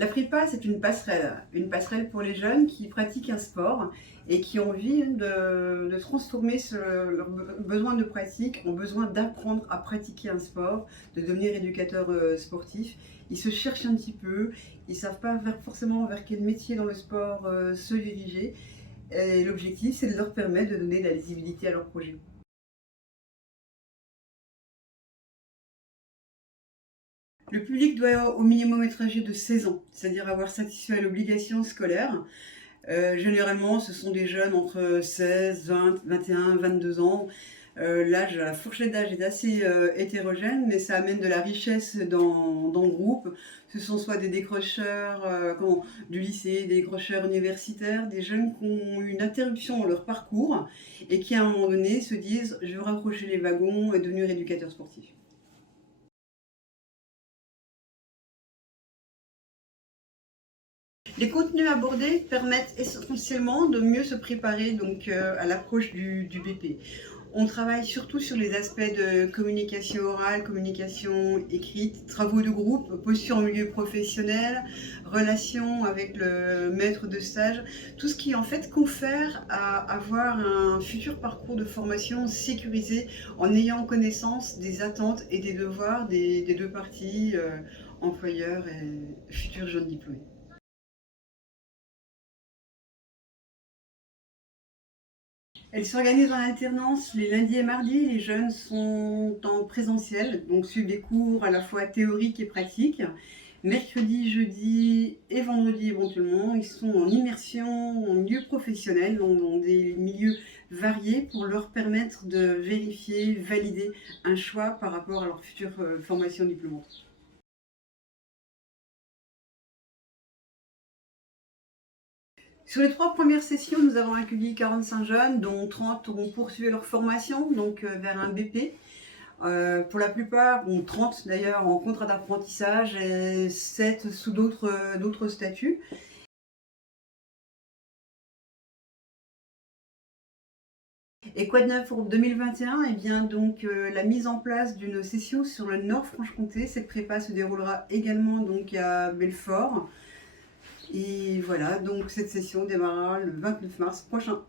La prépa, c'est une passerelle pour les jeunes qui pratiquent un sport et qui ont envie de transformer leurs besoins de pratique en besoin d'apprendre à pratiquer un sport, de devenir éducateur sportif. Ils se cherchent un petit peu, ils ne savent pas forcément vers quel métier dans le sport se diriger. Et l'objectif, c'est de leur permettre de donner de la lisibilité à leur projet. Le public doit au minimum être âgé de 16 ans, c'est-à-dire avoir satisfait à l'obligation scolaire. Généralement, ce sont des jeunes entre 16, 20, 21, 22 ans. La fourchette d'âge est assez hétérogène, mais ça amène de la richesse dans le groupe. Ce sont soit des décrocheurs du lycée, des décrocheurs universitaires, des jeunes qui ont eu une interruption dans leur parcours et qui à un moment donné se disent « je veux rapprocher les wagons et devenir éducateur sportif ». Les contenus abordés permettent essentiellement de mieux se préparer à l'approche du BP. On travaille surtout sur les aspects de communication orale, communication écrite, travaux de groupe, posture en milieu professionnel, relations avec le maître de stage, tout ce qui en fait confère à avoir un futur parcours de formation sécurisé en ayant connaissance des attentes et des devoirs des deux parties, employeurs et futurs jeunes diplômés. Elle s'organise en alternance les lundis et mardis. Les jeunes sont en présentiel, donc suivent des cours à la fois théoriques et pratiques. Mercredi, jeudi et vendredi éventuellement, ils sont en immersion en milieu professionnel, dans des milieux variés pour leur permettre de vérifier, valider un choix par rapport à leur future formation diplômante. Sur les 3 premières sessions, nous avons accueilli 45 jeunes, dont 30 auront poursuivi leur formation vers un BP. Pour la plupart, 30 d'ailleurs en contrat d'apprentissage et 7 sous d'autres statuts. Et quoi de neuf pour 2021? Eh bien la mise en place d'une session sur le Nord-Franche-Comté. Cette prépa se déroulera également à Belfort. Et voilà, donc cette session démarrera le 29 mars prochain.